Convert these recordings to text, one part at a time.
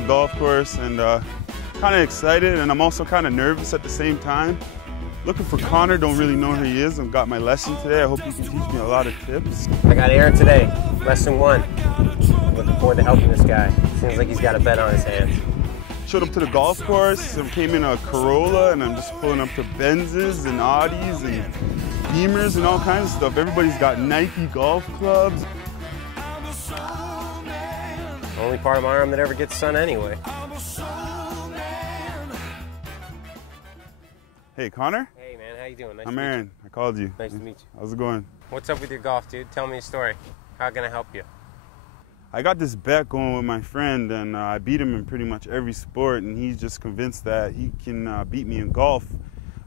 the golf course and kind of excited, and I'm also kind of nervous at the same time. Looking for Conor, don't really know who he is. I've got my lesson today. I hope you can teach me a lot of tips. I got Aaron today, lesson 1. Looking forward to helping this guy. Seems like he's got a bet on his hands. Showed up to the golf course, I came in a Corolla, and I'm just pulling up to Benzes and Audis and Beamers and all kinds of stuff. Everybody's got Nike golf clubs. Only part of my arm that ever gets sun anyway. Hey, Conor? Hey man, how you doing? Nice I'm to meet Aaron. I called you. Nice to meet you. How's it going? What's up with your golf, dude? Tell me a story. How can I help you? I got this bet going with my friend, and I beat him in pretty much every sport, and he's just convinced that he can beat me in golf.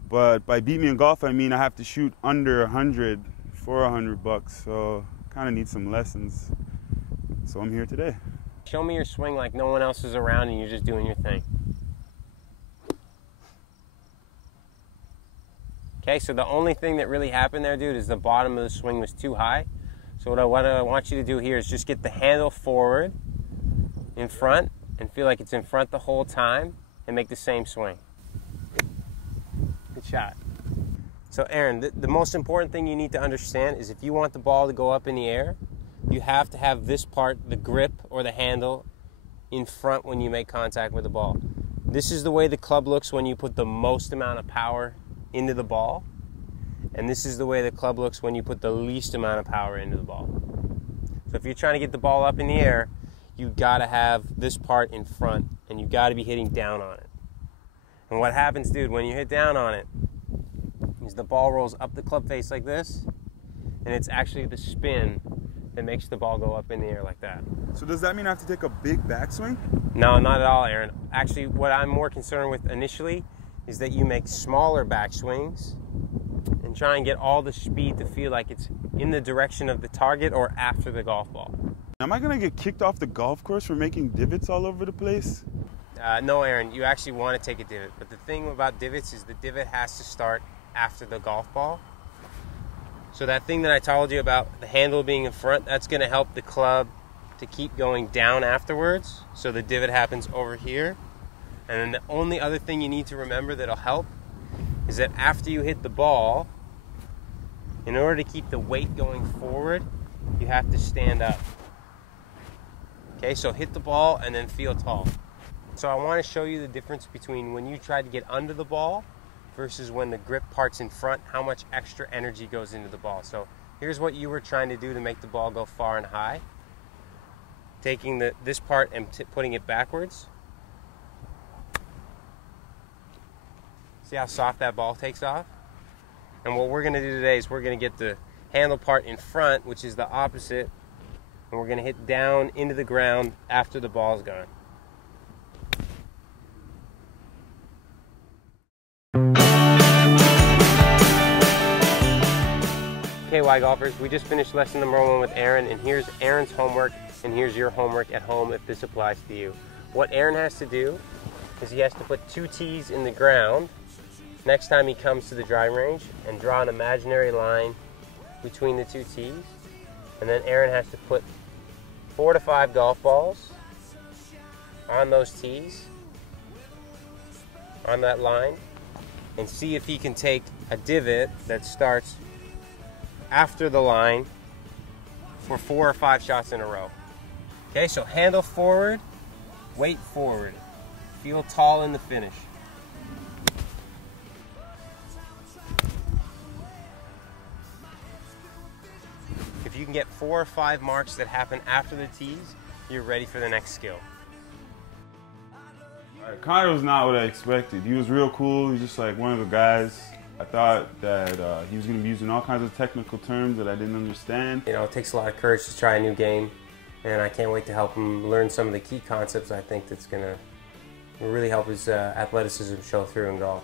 But by beat me in golf, I mean I have to shoot under 100 for $100, so kind of need some lessons. So I'm here today. Show me your swing like no one else is around and you're just doing your thing. Okay, so the only thing that really happened there, dude, is the bottom of the swing was too high. So what I want you to do here is just get the handle forward in front and feel like it's in front the whole time and make the same swing. Good shot. So Aaron, the most important thing you need to understand is if you want the ball to go up in the air, you have to have this part, the grip or the handle, in front when you make contact with the ball. This is the way the club looks when you put the most amount of power into the ball, and this is the way the club looks when you put the least amount of power into the ball. So if you're trying to get the ball up in the air, you gotta have this part in front, and you gotta be hitting down on it. And what happens, dude, when you hit down on it, is the ball rolls up the club face like this, and it's actually the spin that makes the ball go up in the air like that. So does that mean I have to take a big backswing? No, not at all, Aaron. Actually, what I'm more concerned with initially is that you make smaller backswings and try and get all the speed to feel like it's in the direction of the target or after the golf ball. Am I gonna get kicked off the golf course for making divots all over the place? No, Aaron, you actually want to take a divot. But the thing about divots is the divot has to start after the golf ball. So that thing that I told you about, the handle being in front, that's gonna help the club to keep going down afterwards. So the divot happens over here. And then the only other thing you need to remember that'll help is that after you hit the ball, in order to keep the weight going forward, you have to stand up. Okay, so hit the ball and then feel tall. So I want to show you the difference between when you try to get under the ball versus when the grip part's in front, how much extra energy goes into the ball. So here's what you were trying to do to make the ball go far and high. Taking this part and putting it backwards. See how soft that ball takes off? And what we're going to do today is we're going to get the handle part in front, which is the opposite, and we're going to hit down into the ground after the ball's gone. Okay, Y golfers, we just finished lesson number 1 with Aaron, and here's Aaron's homework, and here's your homework at home if this applies to you. What Aaron has to do is he has to put 2 tees in the ground next time he comes to the driving range and draw an imaginary line between the 2 tees. And then Aaron has to put 4 to 5 golf balls on those tees, on that line, and see if he can take a divot that starts after the line for 4 or 5 shots in a row. Okay, so handle forward, weight forward. Feel tall in the finish. If you can get 4 or 5 marks that happen after the tees, you're ready for the next skill. Conor was not what I expected. He was real cool. He's just like one of the guys. I thought that he was going to be using all kinds of technical terms that I didn't understand. You know, it takes a lot of courage to try a new game, and I can't wait to help him learn some of the key concepts I think that's going to really help his athleticism show through in golf.